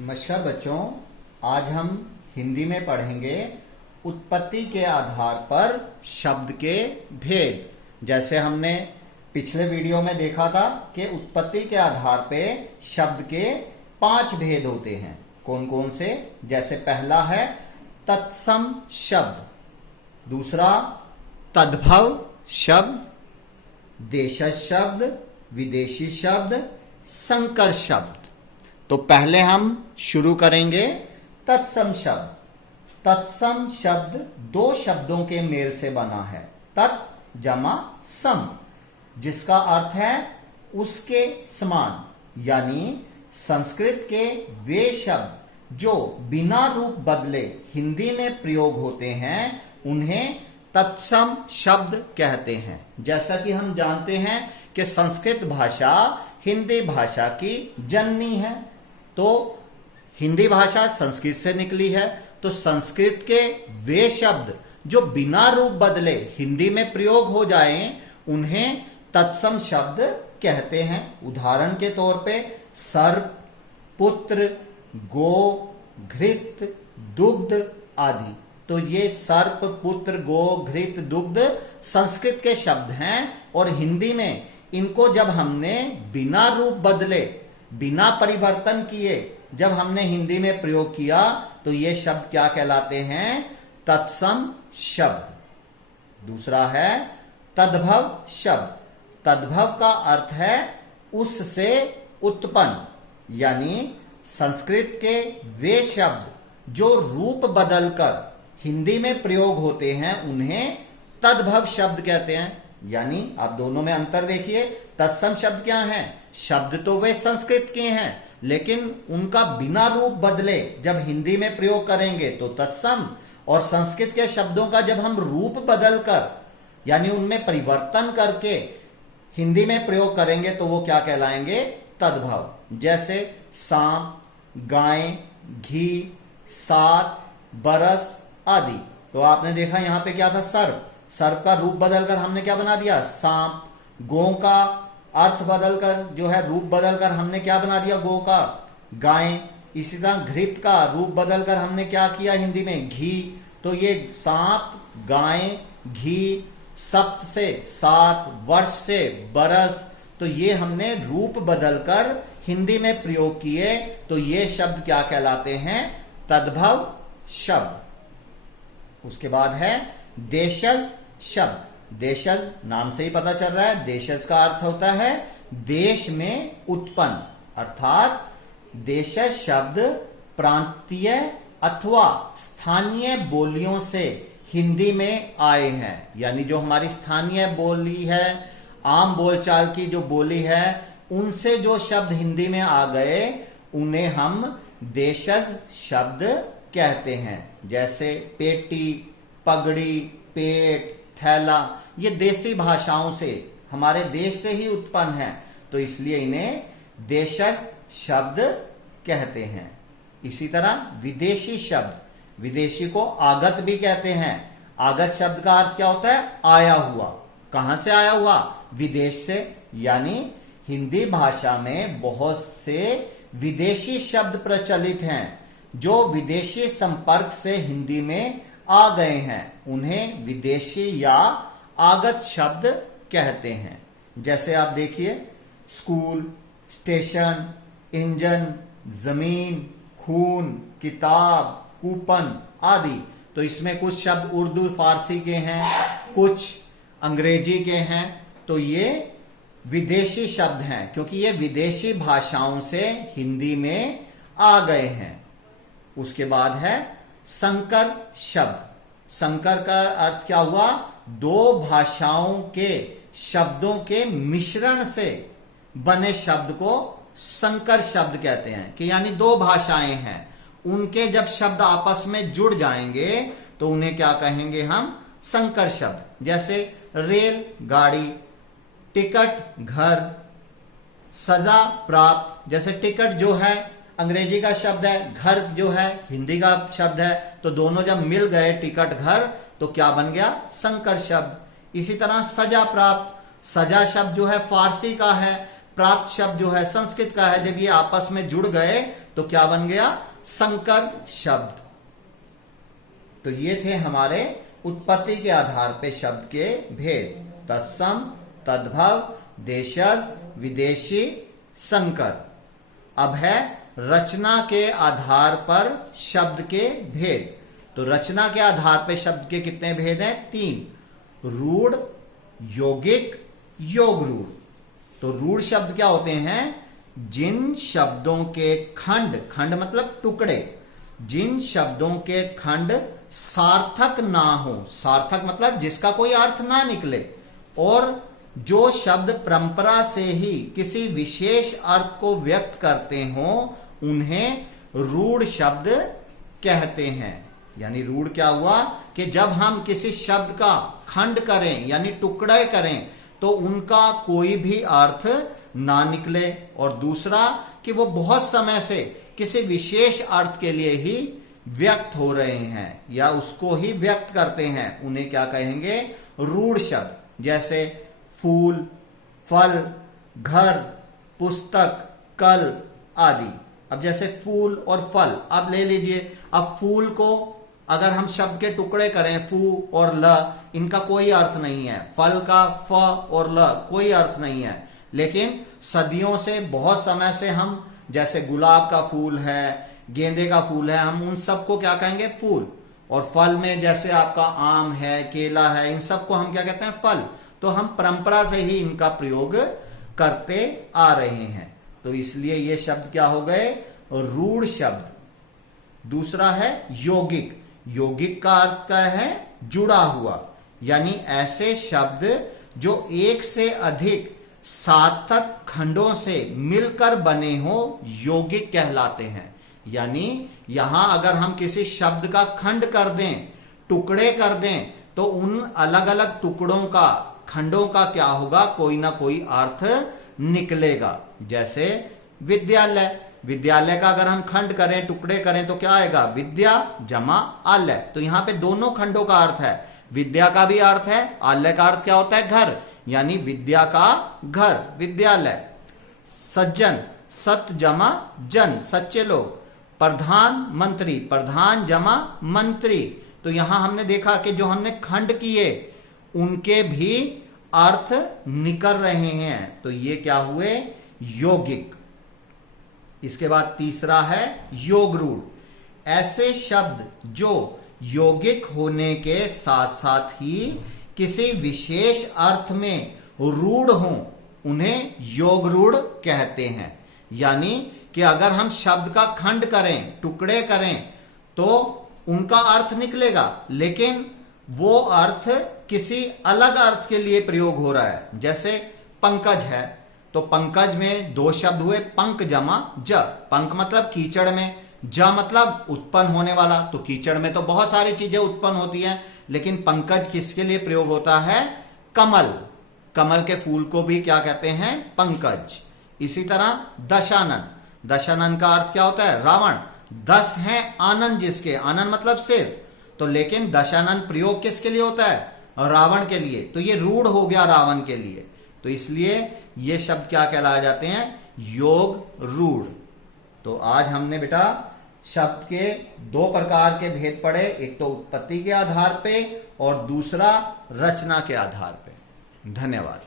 नमस्कार बच्चों, आज हम हिंदी में पढ़ेंगे उत्पत्ति के आधार पर शब्द के भेद। जैसे हमने पिछले वीडियो में देखा था कि उत्पत्ति के आधार पे शब्द के 5 भेद होते हैं। कौन कौन से? जैसे पहला है तत्सम शब्द, दूसरा तद्भव शब्द, देशज शब्द, विदेशी शब्द, संकर शब्द। तो पहले हम शुरू करेंगे तत्सम शब्द। तत्सम शब्द 2 शब्दों के मेल से बना है, तत् जमा सम, जिसका अर्थ है उसके समान। यानी संस्कृत के वे शब्द जो बिना रूप बदले हिंदी में प्रयोग होते हैं उन्हें तत्सम शब्द कहते हैं। जैसा कि हम जानते हैं कि संस्कृत भाषा हिंदी भाषा की जननी है, तो हिंदी भाषा संस्कृत से निकली है, तो संस्कृत के वे शब्द जो बिना रूप बदले हिंदी में प्रयोग हो जाएं उन्हें तत्सम शब्द कहते हैं। उदाहरण के तौर पे सर्प, पुत्र, गो, घृत, दुग्ध आदि। तो ये सर्प, पुत्र, गो, घृत, दुग्ध संस्कृत के शब्द हैं और हिंदी में इनको जब हमने बिना रूप बदले, बिना परिवर्तन किए जब हमने हिंदी में प्रयोग किया तो ये शब्द क्या कहलाते हैं? तत्सम शब्द। दूसरा है तद्भव शब्द। तद्भव का अर्थ है उससे उत्पन्न, यानी संस्कृत के वे शब्द जो रूप बदलकर हिंदी में प्रयोग होते हैं उन्हें तद्भव शब्द कहते हैं। यानी आप दोनों में अंतर देखिए। तत्सम शब्द क्या है? शब्द तो वे संस्कृत के हैं, लेकिन उनका बिना रूप बदले जब हिंदी में प्रयोग करेंगे तो तत्सम, और संस्कृत के शब्दों का जब हम रूप बदलकर यानी उनमें परिवर्तन करके हिंदी में प्रयोग करेंगे तो वो क्या कहलाएंगे? तद्भव। जैसे सांप, गाय, घी, 7 बरस आदि। तो आपने देखा यहां पे क्या था? सर्प। सर्प का रूप बदलकर हमने क्या बना दिया? सांप। गौ का अर्थ बदलकर जो है रूप बदलकर हमने क्या बना दिया? गौ का गाय। इसी तरह घृत का रूप बदलकर हमने क्या किया हिंदी में? घी। तो ये सांप, गाय, घी, सप्त से 7, वर्ष से बरस, तो ये हमने रूप बदलकर हिंदी में प्रयोग किए, तो ये शब्द क्या कहलाते हैं? तद्भव शब्द। उसके बाद है देशज शब्द। देशज नाम से ही पता चल रहा है, देशज का अर्थ होता है देश में उत्पन्न, अर्थात देशज शब्द प्रांतीय अथवा स्थानीय बोलियों से हिंदी में आए हैं। यानी जो हमारी स्थानीय बोली है, आम बोलचाल की जो बोली है, उनसे जो शब्द हिंदी में आ गए उन्हें हम देशज शब्द कहते हैं। जैसे पेटी, पगड़ी, पेट, थैला, ये देसी भाषाओं से, हमारे देश से ही उत्पन्न है, तो इसलिए इन्हें देशज शब्द कहते हैं। इसी तरह विदेशी शब्द, विदेशी को आगत भी कहते हैं। आगत शब्द का अर्थ क्या होता है? आया हुआ। कहां से आया हुआ? विदेश से। यानी हिंदी भाषा में बहुत से विदेशी शब्द प्रचलित हैं जो विदेशी संपर्क से हिंदी में आ गए हैं, उन्हें विदेशी या आगत शब्द कहते हैं। जैसे आप देखिए स्कूल, स्टेशन, इंजन, जमीन, खून, किताब, कूपन आदि। तो इसमें कुछ शब्द उर्दू फारसी के हैं, कुछ अंग्रेजी के हैं, तो ये विदेशी शब्द हैं क्योंकि ये विदेशी भाषाओं से हिंदी में आ गए हैं। उसके बाद है संकर शब्द। संकर का अर्थ क्या हुआ? 2 भाषाओं के शब्दों के मिश्रण से बने शब्द को संकर शब्द कहते हैं। कि यानी 2 भाषाएं हैं, उनके जब शब्द आपस में जुड़ जाएंगे तो उन्हें क्या कहेंगे हम? संकर शब्द। जैसे रेल गाड़ी, टिकट घर, सजा प्राप्त। जैसे टिकट जो है अंग्रेजी का शब्द है, घर जो है हिंदी का शब्द है, तो दोनों जब मिल गए टिकट घर तो क्या बन गया? संकर शब्द। इसी तरह सजा प्राप्त, सजा शब्द जो है फारसी का है, प्राप्त शब्द जो है संस्कृत का है, जब ये आपस में जुड़ गए तो क्या बन गया? संकर शब्द। तो ये थे हमारे उत्पत्ति के आधार पे शब्द के भेद, तत्सम, तद्भव, देशज, विदेशी, संकर। अब है रचना के आधार पर शब्द के भेद। तो रचना के आधार पर शब्द के कितने भेद हैं? 3, रूढ़, यौगिक, योग रूढ़। तो रूढ़ शब्द क्या होते हैं? जिन शब्दों के खंड, खंड मतलब टुकड़े, जिन शब्दों के खंड सार्थक ना हो, सार्थक मतलब जिसका कोई अर्थ ना निकले, और जो शब्द परंपरा से ही किसी विशेष अर्थ को व्यक्त करते हो, उन्हें रूढ़ शब्द कहते हैं। यानी रूढ़ क्या हुआ कि जब हम किसी शब्द का खंड करें यानी टुकड़े करें तो उनका कोई भी अर्थ ना निकले, और दूसरा कि वो बहुत समय से किसी विशेष अर्थ के लिए ही व्यक्त हो रहे हैं या उसको ही व्यक्त करते हैं, उन्हें क्या कहेंगे? रूढ़ शब्द। जैसे फूल, फल, घर, पुस्तक, कल आदि। अब जैसे फूल और फल, अब ले लीजिए, अब फूल को अगर हम शब्द के टुकड़े करें, फू और ल, इनका कोई अर्थ नहीं है। फल का फ और ल कोई अर्थ नहीं है, लेकिन सदियों से, बहुत समय से हम, जैसे गुलाब का फूल है, गेंदे का फूल है, हम उन सबको क्या कहेंगे? फूल। और फल में जैसे आपका आम है, केला है, इन सबको हम क्या कहते हैं? फल। तो हम परंपरा से ही इनका प्रयोग करते आ रहे हैं, तो इसलिए ये शब्द क्या हो गए? रूढ़ शब्द। दूसरा है यौगिक। यौगिक का अर्थ क्या है? जुड़ा हुआ, यानी ऐसे शब्द जो एक से अधिक सार्थक खंडों से मिलकर बने हो, यौगिक कहलाते हैं। यानी यहां अगर हम किसी शब्द का खंड कर दें, टुकड़े कर दें, तो उन अलग अलग टुकड़ों का, खंडों का क्या होगा? कोई ना कोई अर्थ निकलेगा। जैसे विद्यालय, विद्यालय का अगर हम खंड करें, टुकड़े करें, तो क्या आएगा? विद्या जमा आलय। तो यहां पे दोनों खंडों का अर्थ है, विद्या का भी अर्थ है, आलय का अर्थ क्या होता है? घर, यानी विद्या का घर, विद्यालय। सज्जन, सत जमा जन, सच्चे लोग। प्रधान, मंत्री, प्रधान जमा मंत्री। तो यहां हमने देखा कि जो हमने खंड किए उनके भी अर्थ निकल रहे हैं, तो ये क्या हुए? यौगिक। इसके बाद तीसरा है योग रूढ़। ऐसे शब्द जो यौगिक होने के साथ साथ ही किसी विशेष अर्थ में रूढ़ हों, उन्हें योग रूढ़ कहते हैं। यानी कि अगर हम शब्द का खंड करें, टुकड़े करें, तो उनका अर्थ निकलेगा, लेकिन वो अर्थ किसी अलग अर्थ के लिए प्रयोग हो रहा है। जैसे पंकज है, तो पंकज में 2 शब्द हुए, पंक जमा ज। पंक मतलब कीचड़ में, ज मतलब उत्पन्न होने वाला। तो कीचड़ में तो बहुत सारी चीजें उत्पन्न होती हैं, लेकिन पंकज किसके लिए प्रयोग होता है? कमल। कमल के फूल को भी क्या कहते हैं? पंकज। इसी तरह दशानन, दशानन का अर्थ क्या होता है? रावण। 10 है आनंद जिसके, आनंद मतलब सिर, तो लेकिन दशानन प्रयोग किसके लिए होता है? रावण के लिए। तो ये रूढ़ हो गया रावण के लिए, तो इसलिए ये शब्द क्या कहलाए जाते हैं? योग रूढ़। तो आज हमने बेटा शब्द के 2 प्रकार के भेद पढ़े, एक तो उत्पत्ति के आधार पे और दूसरा रचना के आधार पे। धन्यवाद।